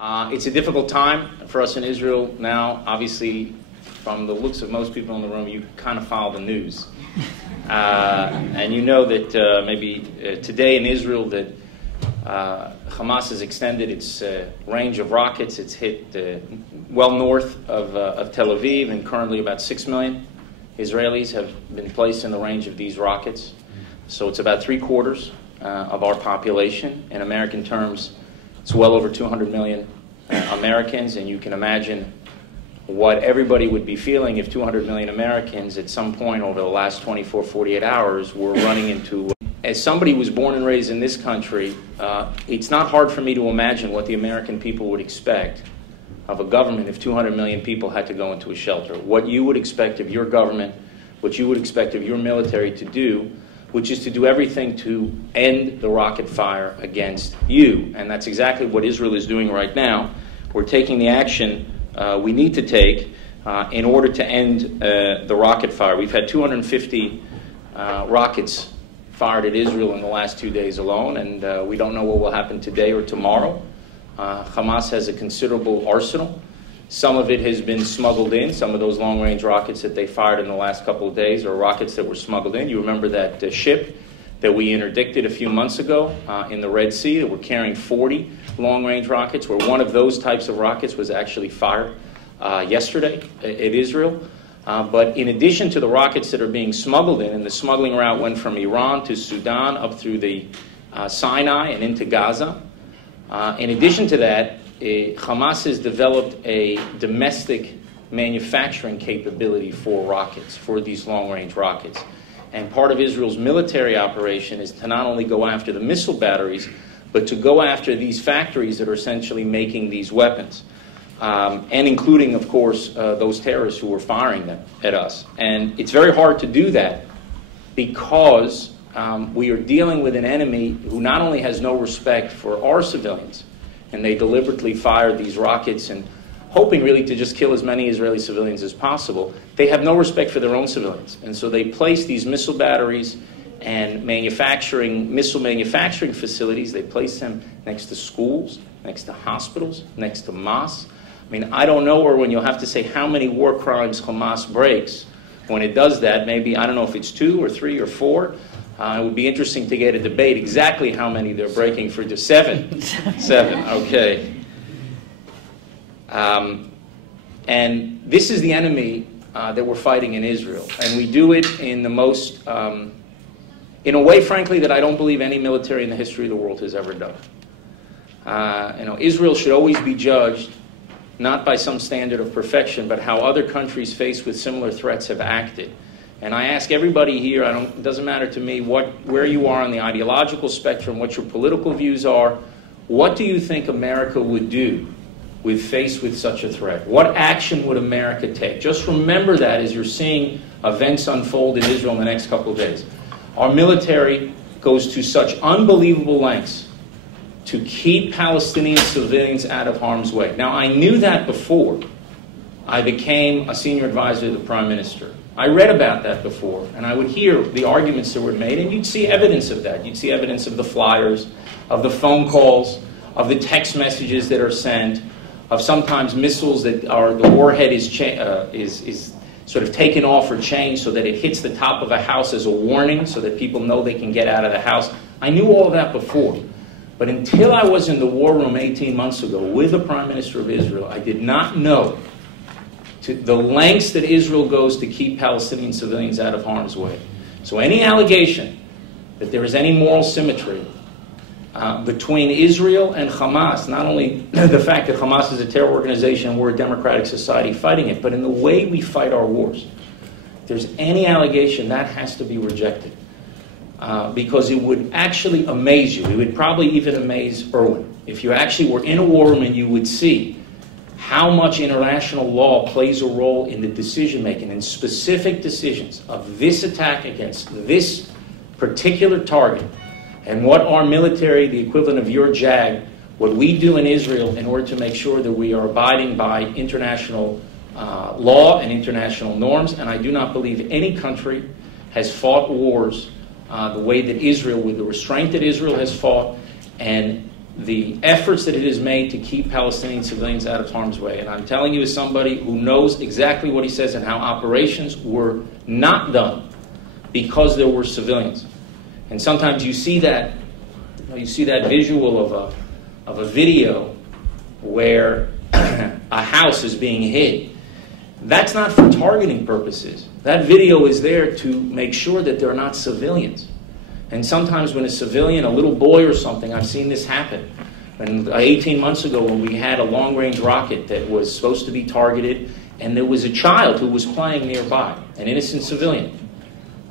It's a difficult time for us in Israel now. Obviously, from the looks of most people in the room, you kind of follow the news. And you know that maybe today in Israel that Hamas has extended its range of rockets. It's hit well north of Tel Aviv, and currently about 6 million Israelis have been placed in the range of these rockets. So it's about 3/4 of our population. In American terms, it's well over 200 million Americans, and you can imagine what everybody would be feeling if 200 million Americans at some point over the last 24, 48 hours were running into... As somebody who was born and raised in this country, it's not hard for me to imagine what the American people would expect of a government if 200 million people had to go into a shelter. What you would expect of your government, what you would expect of your military to do, which is to do everything to end the rocket fire against you. And that's exactly what Israel is doing right now. We're taking the action we need to take in order to end the rocket fire. We've had 250 rockets fired at Israel in the last 2 days alone, and we don't know what will happen today or tomorrow. Hamas has a considerable arsenal. Some of it has been smuggled in. Some of those long-range rockets that they fired in the last couple of days are rockets that were smuggled in. You remember that ship that we interdicted a few months ago in the Red Sea that were carrying 40 long-range rockets, where one of those types of rockets was actually fired yesterday at Israel. But in addition to the rockets that are being smuggled in, and the smuggling route went from Iran to Sudan up through the Sinai and into Gaza, in addition to that, Hamas has developed a domestic manufacturing capability for rockets, for these long-range rockets. And part of Israel's military operation is to not only go after the missile batteries, but to go after these factories that are essentially making these weapons. And including, of course, those terrorists who were firing them at us. And it's very hard to do that because we are dealing with an enemy who not only has no respect for our civilians, and they deliberately fired these rockets and hoping really to just kill as many Israeli civilians as possible, they have no respect for their own civilians. And so they place these missile batteries and missile manufacturing facilities, they place them next to schools, next to hospitals, next to mosques. I mean, I don't know, or when you'll have to say how many war crimes Hamas breaks when it does that. Maybe, I don't know if it's 2 or 3 or 4. It would be interesting to get a debate exactly how many they're breaking for 7. 7, okay. And this is the enemy that we're fighting in Israel. And we do it in the most, in a way, frankly, that I don't believe any military in the history of the world has ever done. Israel should always be judged not by some standard of perfection, but how other countries faced with similar threats have acted. And I ask everybody here, it doesn't matter to me where you are on the ideological spectrum, what your political views are, what do you think America would do faced with such a threat? What action would America take? Just remember that as you're seeing events unfold in Israel in the next couple of days. Our military goes to such unbelievable lengths to keep Palestinian civilians out of harm's way. Now, I knew that before I became a senior advisor to the Prime Minister. I read about that before, and I would hear the arguments that were made, and you'd see evidence of that. You'd see evidence of the flyers, of the phone calls, of the text messages that are sent, of sometimes missiles that the warhead is sort of taken off or changed so that it hits the top of a house as a warning so that people know they can get out of the house. I knew all of that before. But until I was in the war room 18 months ago with the Prime Minister of Israel, I did not know the lengths that Israel goes to keep Palestinian civilians out of harm's way. So any allegation that there is any moral symmetry between Israel and Hamas, not only the fact that Hamas is a terror organization and we're a democratic society fighting it, but in the way we fight our wars, if there's any allegation, that has to be rejected. Because it would actually amaze you. It would probably even amaze Irwin. If you actually were in a war room and you would see how much international law plays a role in the decision-making and specific decisions of this attack against this particular target, and what our military, the equivalent of your JAG, what we do in Israel in order to make sure that we are abiding by international law and international norms. And I do not believe any country has fought wars the way that Israel, with the restraint that Israel has fought, and the efforts that it has made to keep Palestinian civilians out of harm's way. And I'm telling you as somebody who knows exactly what he says and how operations were not done because there were civilians. And sometimes you see that, visual of a video where a house is being hit. That's not for targeting purposes. That video is there to make sure that they're not civilians. And sometimes when a civilian, a little boy or something, I've seen this happen. And 18 months ago when we had a long-range rocket that was supposed to be targeted, and there was a child who was playing nearby, an innocent civilian.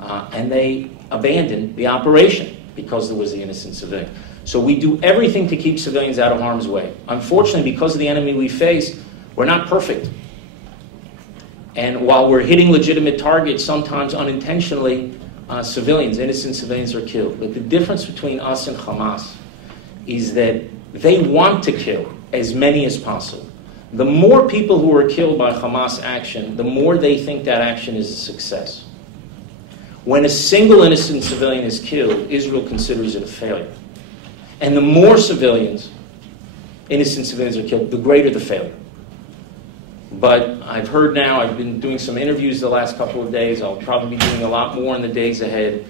And they abandoned the operation because there was the innocent civilian. So we do everything to keep civilians out of harm's way. Unfortunately, because of the enemy we face, we're not perfect. And while we're hitting legitimate targets, sometimes unintentionally, innocent civilians are killed. But the difference between us and Hamas is that they want to kill as many as possible. The more people who are killed by Hamas action, the more they think that action is a success. When a single innocent civilian is killed, Israel considers it a failure. And the more innocent civilians are killed, the greater the failure. But I've heard now, I've been doing some interviews the last couple of days. I'll probably be doing a lot more in the days ahead.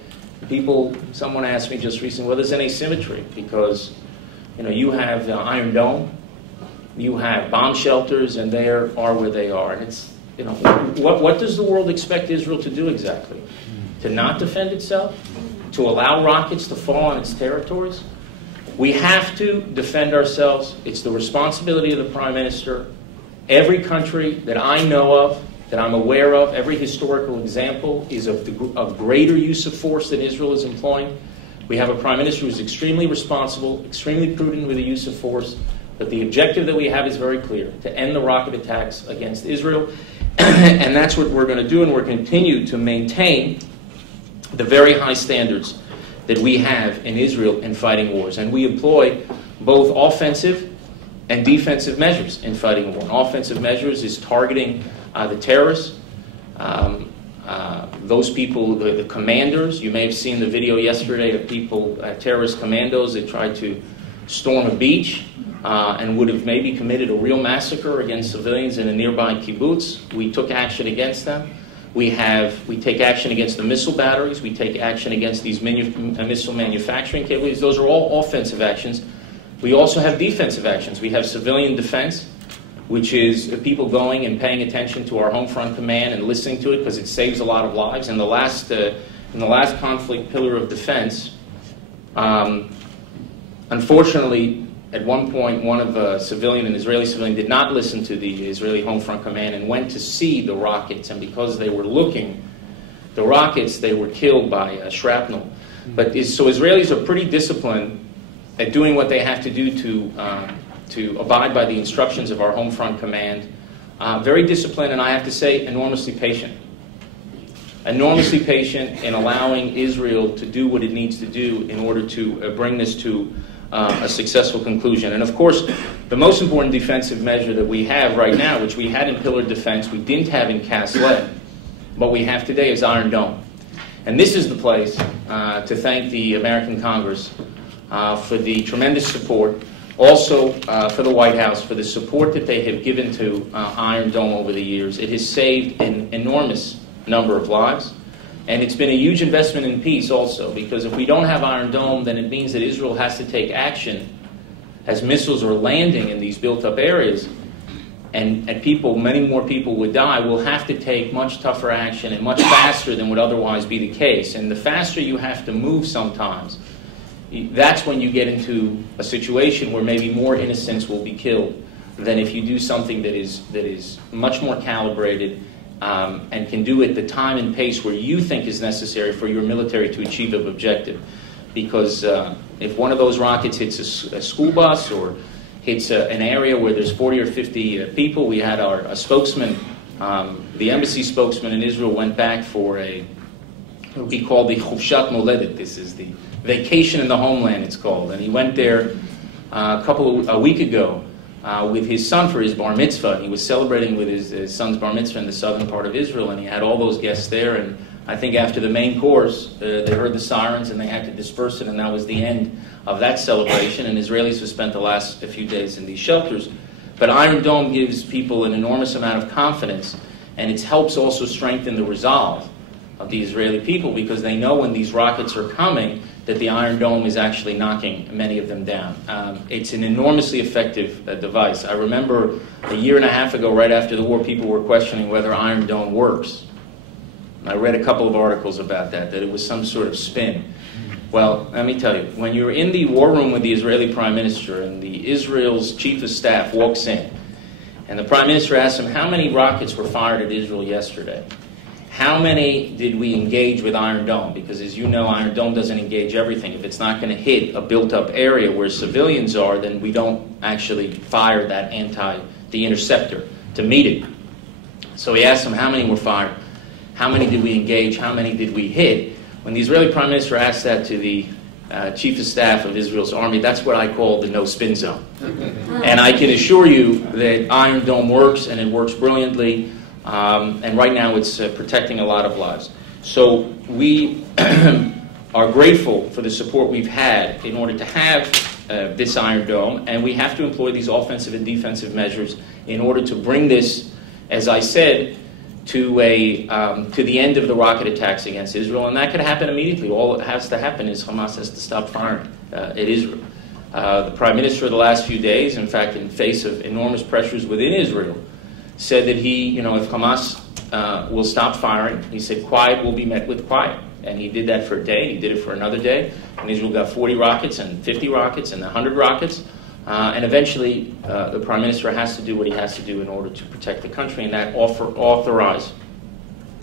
Someone asked me just recently, well, there's an asymmetry because, you have the Iron Dome, you have bomb shelters, and they are where they are. And it's, what does the world expect Israel to do exactly? To not defend itself? To allow rockets to fall on its territories? We have to defend ourselves. It's the responsibility of the Prime Minister. Every country that I know of, that I'm aware of, every historical example is of greater use of force than Israel is employing. We have a Prime Minister who's extremely responsible, extremely prudent with the use of force, but the objective that we have is very clear, to end the rocket attacks against Israel, and that's what we're going to do, and we're going to continue to maintain the very high standards that we have in Israel in fighting wars. And we employ both offensive and defensive measures in fighting war. And offensive measures is targeting the terrorists, those people, the commanders. You may have seen the video yesterday of people, terrorist commandos that tried to storm a beach and would have maybe committed a real massacre against civilians in a nearby kibbutz. We took action against them. We take action against the missile batteries. We take action against these missile manufacturing capabilities. Those are all offensive actions. We also have defensive actions. We have civilian defense, which is people going and paying attention to our home front command and listening to it because it saves a lot of lives. In the last conflict, pillar of defense, unfortunately, at one point, an Israeli civilian, did not listen to the Israeli home front command and went to see the rockets. And because they were looking, the rockets, they were killed by shrapnel. So Israelis are pretty disciplined at doing what they have to do to abide by the instructions of our home front command. Very disciplined, and I have to say, enormously patient. Enormously patient in allowing Israel to do what it needs to do in order to bring this to a successful conclusion. And of course, the most important defensive measure that we have right now, which we had in Pillar Defense, we didn't have in Caslet, but we have today, is Iron Dome. And this is the place to thank the American Congress for the tremendous support, also for the White House, for the support that they have given to Iron Dome over the years. It has saved an enormous number of lives. And it's been a huge investment in peace also, because if we don't have Iron Dome, then it means that Israel has to take action as missiles are landing in these built-up areas, and many more people would die. We'll have to take much tougher action and much faster than would otherwise be the case. And the faster you have to move sometimes, that's when you get into a situation where maybe more innocents will be killed than if you do something that is much more calibrated and can do it the time and pace where you think is necessary for your military to achieve an objective. Because if one of those rockets hits a school bus or hits an area where there's 40 or 50 people, we had a spokesman, the embassy spokesman in Israel went back for what we call the Chufshat Moledet. This is the vacation in the homeland, it's called. And he went there a week ago with his son for his bar mitzvah. He was celebrating with his son's bar mitzvah in the southern part of Israel, and he had all those guests there. And I think after the main course, they heard the sirens and they had to disperse it, and that was the end of that celebration, and Israelis have spent the last few days in these shelters. But Iron Dome gives people an enormous amount of confidence, and it helps also strengthen the resolve of the Israeli people, because they know when these rockets are coming that the Iron Dome is actually knocking many of them down. It's an enormously effective device. I remember a year and a half ago, right after the war, people were questioning whether Iron Dome works. I read a couple of articles about that it was some sort of spin. Well, let me tell you, when you're in the war room with the Israeli Prime Minister and Israel's Chief of Staff walks in, and the Prime Minister asks him, how many rockets were fired at Israel yesterday? How many did we engage with Iron Dome? Because as you know, Iron Dome doesn't engage everything. If it's not going to hit a built-up area where civilians are, then we don't actually fire the interceptor to meet it. So he asked him how many were fired, how many did we engage, how many did we hit? When the Israeli Prime Minister asked that to the Chief of Staff of Israel's army, that's what I call the no-spin zone. And I can assure you that Iron Dome works, and it works brilliantly. And right now it's protecting a lot of lives. So we are grateful for the support we've had in order to have this Iron Dome, and we have to employ these offensive and defensive measures in order to bring this, as I said, to the end of the rocket attacks against Israel, and that could happen immediately. All that has to happen is Hamas has to stop firing at Israel. The Prime Minister of the last few days, in fact, in face of enormous pressures within Israel, said that if Hamas will stop firing, he said quiet will be met with quiet. And he did that for a day, he did it for another day, and Israel got 40 rockets and 50 rockets and 100 rockets. And eventually, the Prime Minister has to do what he has to do in order to protect the country, and that authorize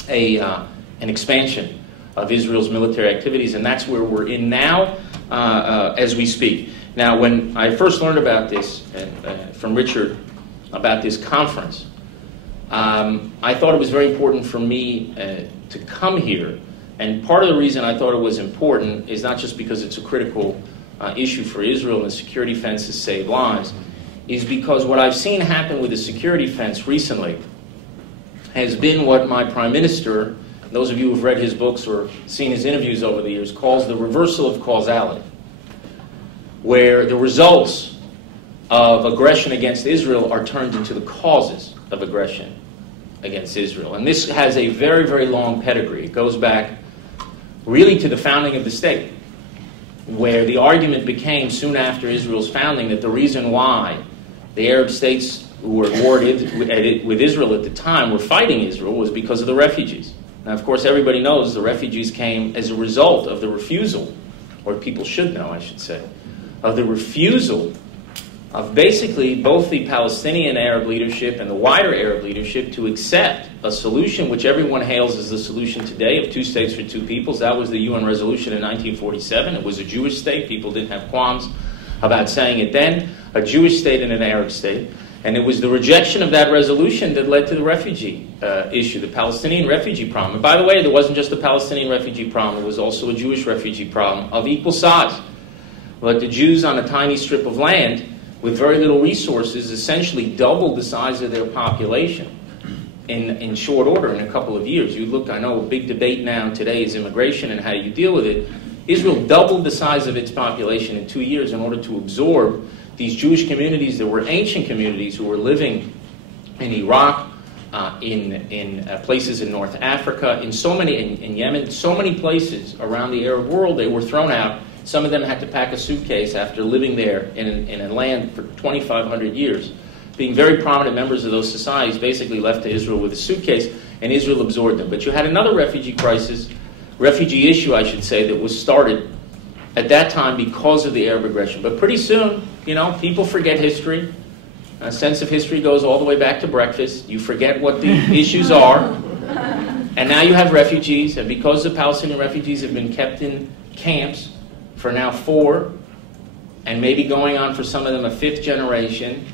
an expansion of Israel's military activities, and that's where we're in now as we speak. Now, when I first learned about this from Richard, about this conference, I thought it was very important for me to come here, and part of the reason I thought it was important is not just because it's a critical issue for Israel and the security fences save lives, is because what I've seen happen with the security fence recently has been what my Prime Minister, those of you who've read his books or seen his interviews over the years, calls the reversal of causality, where the results of aggression against Israel are turned into the causes of aggression against Israel. And this has a very, very long pedigree. It goes back really to the founding of the state, where the argument became soon after Israel's founding that the reason why the Arab states who were at war with Israel at the time were fighting Israel was because of the refugees. Now, of course, everybody knows the refugees came as a result of the refusal, or people should know, I should say, of the refusal of basically both the Palestinian Arab leadership and the wider Arab leadership to accept a solution which everyone hails as the solution today of 2 states for 2 peoples. That was the UN resolution in 1947. It was a Jewish state. People didn't have qualms about saying it then. A Jewish state and an Arab state. And it was the rejection of that resolution that led to the refugee issue, the Palestinian refugee problem. And by the way, there wasn't just a Palestinian refugee problem. It was also a Jewish refugee problem of equal size. But the Jews on a tiny strip of land with very little resources essentially doubled the size of their population in short order in a couple of years. You look, I know a big debate now today is immigration and how you deal with it. Israel doubled the size of its population in 2 years in order to absorb these Jewish communities that were ancient communities who were living in Iraq, in places in North Africa, in Yemen, so many places around the Arab world. They were thrown out. Some of them had to pack a suitcase after living there in a land for 2,500 years. Being very prominent members of those societies basically left to Israel with a suitcase, and Israel absorbed them. But you had another refugee issue, I should say, that was started at that time because of the Arab aggression. But pretty soon, people forget history. A sense of history goes all the way back to breakfast. You forget what the issues are. And now you have refugees, and because the Palestinian refugees have been kept in camps for now 4, and maybe going on for some of them a 5th generation,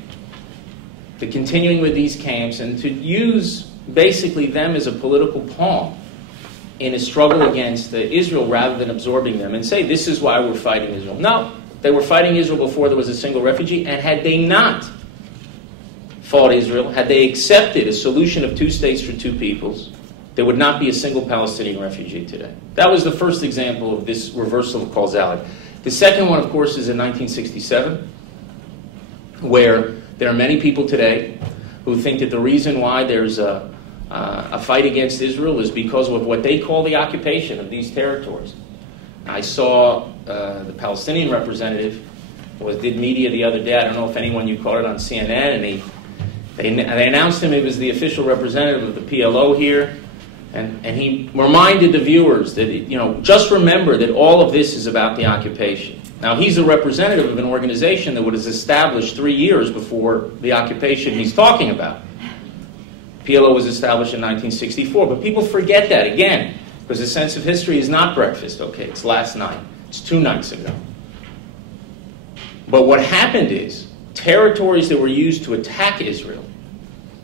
to continuing with these camps and to use basically them as a political pawn in a struggle against Israel rather than absorbing them and say, this is why we're fighting Israel. No, they were fighting Israel before there was a single refugee, and had they not fought Israel, had they accepted a solution of 2 states for 2 peoples, there would not be a single Palestinian refugee today. That was the first example of this reversal of causality. The second one, of course, is in 1967, where there are many people today who think that the reason why there's a fight against Israel is because of what they call the occupation of these territories. I saw the Palestinian representative did media the other day. I don't know if anyone you caught it on CNN, and they announced him. He was the official representative of the PLO here, and he reminded the viewers that, just remember that all of this is about the occupation. Now, he's a representative of an organization that was established 3 years before the occupation he's talking about. PLO was established in 1964, but people forget that, again, because the sense of history is not breakfast, okay? It's last night. It's 2 nights ago. But what happened is, territories that were used to attack Israel,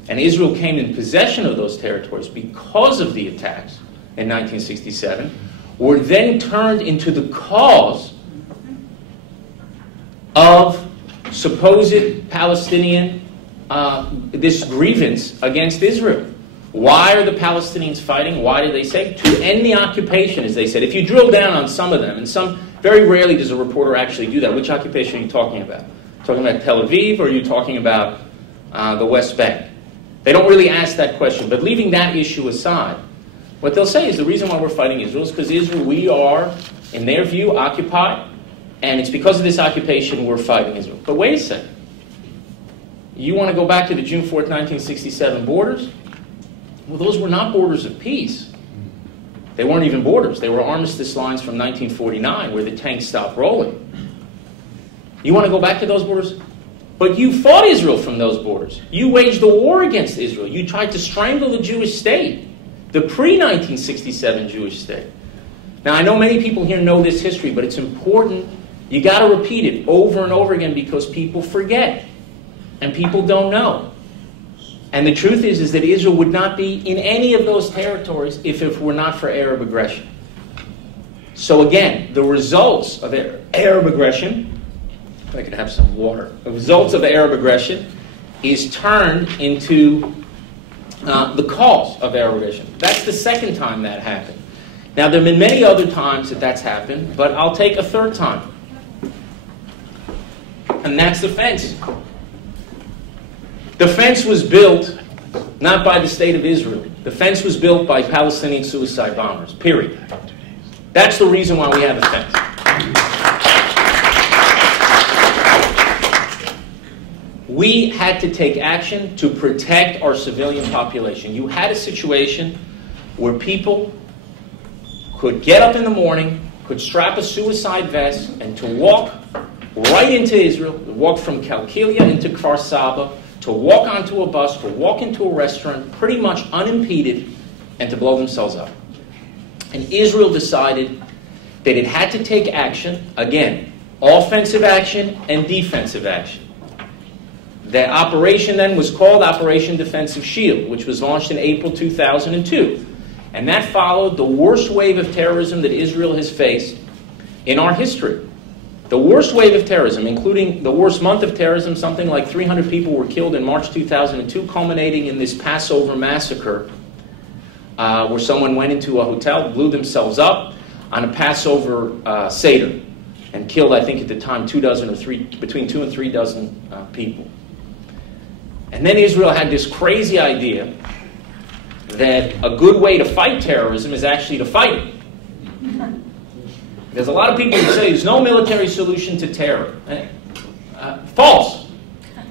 and Israel came in possession of those territories because of the attacks in 1967, were then turned into the cause of supposed Palestinian, this grievance against Israel. Why are the Palestinians fighting? Why did they say? To end the occupation, as they said. If you drill down on some of them, and very rarely does a reporter actually do that. Which occupation are you talking about? Talking about Tel Aviv, or are you talking about the West Bank? They don't really ask that question. But leaving that issue aside, what they'll say is the reason why we're fighting Israel is because Israel, we are, in their view, occupied, and it's because of this occupation we're fighting Israel. But wait a second. You want to go back to the June 4th, 1967 borders? Well, those were not borders of peace. They weren't even borders. They were armistice lines from 1949 where the tanks stopped rolling. You want to go back to those borders? But you fought Israel from those borders. You waged a war against Israel. You tried to strangle the Jewish state, the pre-1967 Jewish state. Now, I know many people here know this history, but it's important. You got to repeat it over and over again because people forget and people don't know. And the truth is that Israel would not be in any of those territories if it were not for Arab aggression. So again, the results of Arab aggression, if I could have some water, the results of Arab aggression is turned into the cause of Arab aggression. That's the second time that happened. Now, there have been many other times that that's happened, but I'll take a third time. And that's the fence. The fence was built not by the state of Israel. The fence was built by Palestinian suicide bombers, period. That's the reason why we have a fence. We had to take action to protect our civilian population. You had a situation where people could get up in the morning, could strap a suicide vest, and to walk right into Israel, walk from Kalkilia into Kfar Saba, to walk onto a bus, to walk into a restaurant, pretty much unimpeded, and to blow themselves up. And Israel decided that it had to take action, again, offensive action and defensive action. The operation then was called Operation Defensive Shield, which was launched in April 2002. And that followed the worst wave of terrorism that Israel has faced in our history. The worst wave of terrorism, including the worst month of terrorism, something like 300 people were killed in March 2002, culminating in this Passover massacre where someone went into a hotel, blew themselves up on a Passover Seder, and killed, I think at the time, between 2 and 3 dozen people. And then Israel had this crazy idea that a good way to fight terrorism is actually to fight it. There's a lot of people who say there's no military solution to terror. False.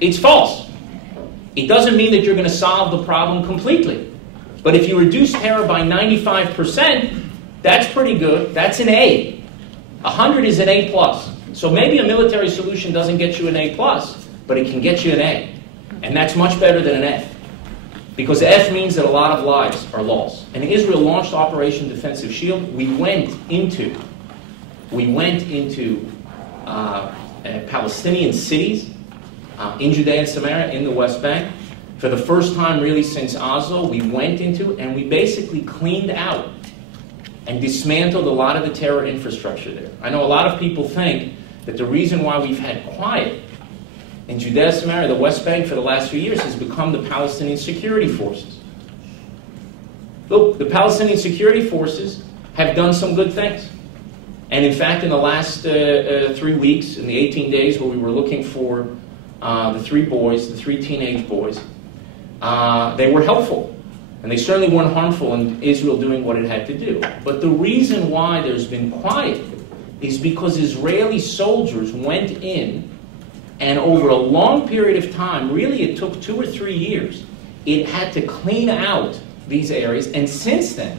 It's false. It doesn't mean that you're going to solve the problem completely. But if you reduce terror by 95%, that's pretty good. That's an A. 100 is an A+. So maybe a military solution doesn't get you an A+, but it can get you an A. And that's much better than an F. Because F means that a lot of lives are lost. And Israel launched Operation Defensive Shield. We went into Palestinian cities in Judea and Samaria, in the West Bank. For the first time really since Oslo, we went into and we basically cleaned out and dismantled a lot of the terror infrastructure there. I know a lot of people think that the reason why we've had quiet in Judea, Samaria, the West Bank for the last few years has become the Palestinian security forces. Look, the Palestinian security forces have done some good things. And in fact, in the last 3 weeks, in the 18 days where we were looking for the 3 boys, the 3 teenage boys, they were helpful. And they certainly weren't harmful in Israel doing what it had to do. But the reason why there's been quiet is because Israeli soldiers went in, and over a long period of time, really it took 2 or 3 years, it had to clean out these areas. And since then,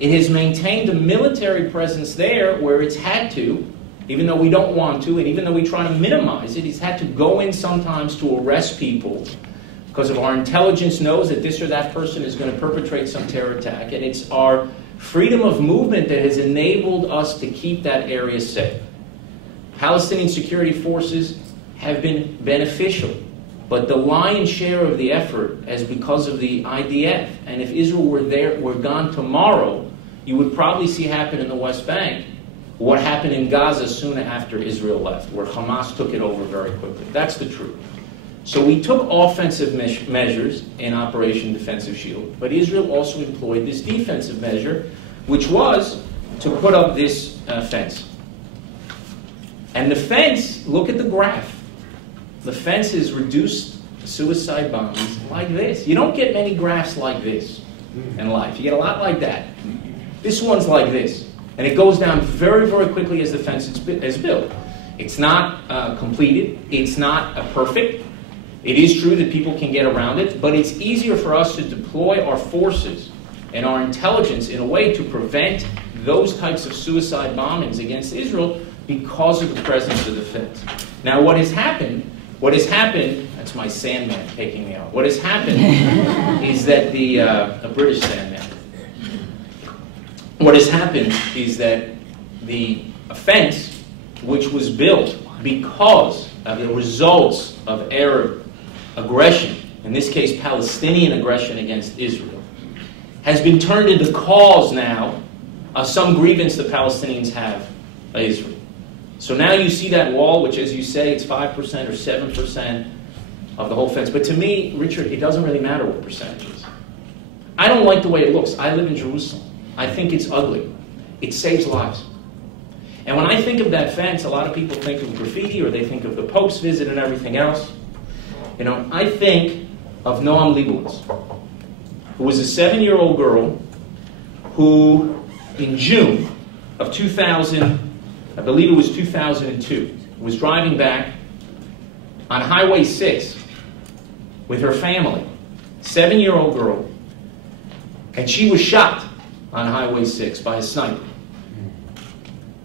it has maintained a military presence there where it's had to, even though we don't want to, and even though we try to minimize it, it's had to go in sometimes to arrest people because of our intelligence knows that this or that person is going to perpetrate some terror attack. And it's our freedom of movement that has enabled us to keep that area safe. Palestinian security forces have been beneficial, but the lion's share of the effort is because of the IDF. And if Israel were gone tomorrow, you would probably see happen in the West Bank what happened in Gaza soon after Israel left, where Hamas took it over very quickly. That's the truth. So we took offensive measures in Operation Defensive Shield, but Israel also employed this defensive measure, which was to put up this fence. And the fence, look at the graph. The fence has reduced suicide bombings like this. You don't get many graphs like this in life. You get a lot like that. This one's like this. And it goes down very, very quickly as the fence is built. It's not completed. It's not perfect. It is true that people can get around it, but it's easier for us to deploy our forces and our intelligence in a way to prevent those types of suicide bombings against Israel because of the presence of the fence. Now, what has happened, that's my Sandman taking me out. What has happened is that a British Sandman. What has happened is that the fence, which was built because of the results of Arab aggression, in this case Palestinian aggression against Israel, has been turned into cause now of some grievance the Palestinians have of Israel. So now you see that wall, which, as you say, it's 5% or 7% of the whole fence. But to me, Richard, it doesn't really matter what percentage it is. I don't like the way it looks. I live in Jerusalem. I think it's ugly. It saves lives. And when I think of that fence, a lot of people think of graffiti, or they think of the Pope's visit and everything else. You know, I think of Noam Leibowitz, who was a 7-year-old girl who, in June of 2000, I believe it was 2002, was driving back on Highway 6 with her family, 7-year-old girl, and she was shot on Highway 6 by a sniper.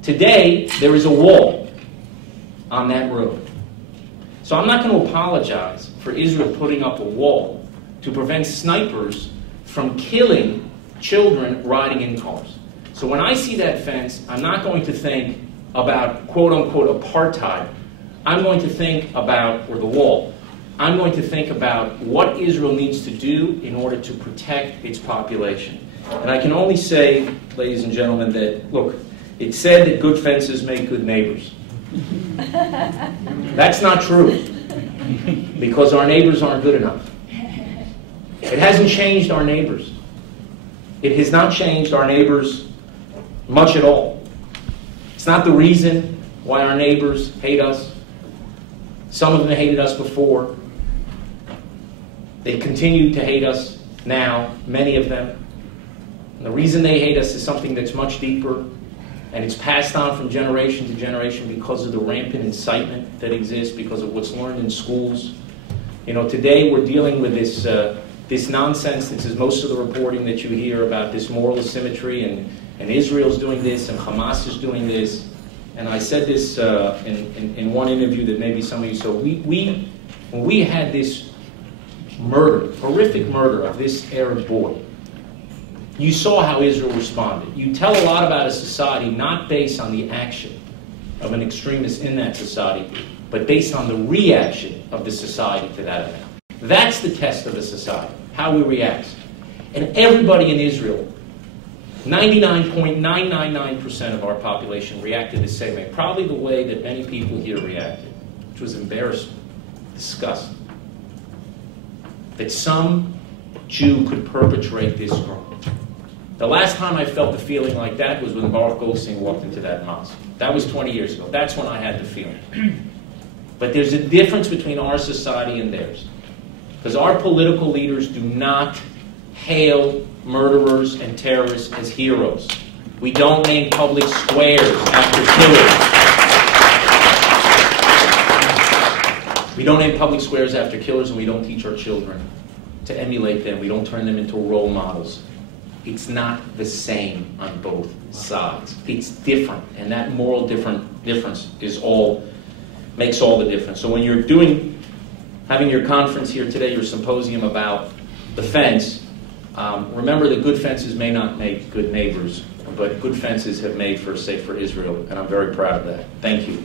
Today, there is a wall on that road. So I'm not going to apologize for Israel putting up a wall to prevent snipers from killing children riding in cars. So when I see that fence, I'm not going to think about quote-unquote apartheid. I'm going to think about, or the wall, I'm going to think about what Israel needs to do in order to protect its population. And I can only say, ladies and gentlemen, that, look, it's said that good fences make good neighbors. That's not true, because our neighbors aren't good enough. It hasn't changed our neighbors. It has not changed our neighbors much at all. It's not the reason why our neighbors hate us. Some of them hated us before. They continue to hate us now, many of them. And the reason they hate us is something that's much deeper, and it's passed on from generation to generation because of the rampant incitement that exists, because of what's learned in schools. You know, today we're dealing with this this nonsense. This is most of the reporting that you hear about this moral asymmetry, and Israel's doing this, and Hamas is doing this. And I said this in one interview that maybe some of you saw. When we had this murder, horrific murder of this Arab boy, you saw how Israel responded. You tell a lot about a society not based on the action of an extremist in that society, but based on the reaction of the society to that event. That's the test of a society, how we react. And everybody in Israel, 99.999% of our population reacted the same way, probably the way that many people here reacted, which was embarrassment, disgust. That some Jew could perpetrate this crime. The last time I felt the feeling like that was when Baruch Goldstein walked into that mosque. That was 20 years ago. That's when I had the feeling. But there's a difference between our society and theirs. Because our political leaders do not hail murderers and terrorists as heroes. We don't name public squares after killers. We don't name public squares after killers, and we don't teach our children to emulate them. We don't turn them into role models. It's not the same on both sides. It's different, and that moral difference makes all the difference. So when you're having your conference here today, your symposium about the fence, remember that good fences may not make good neighbors, but good fences have made for safer Israel, and I'm very proud of that. Thank you.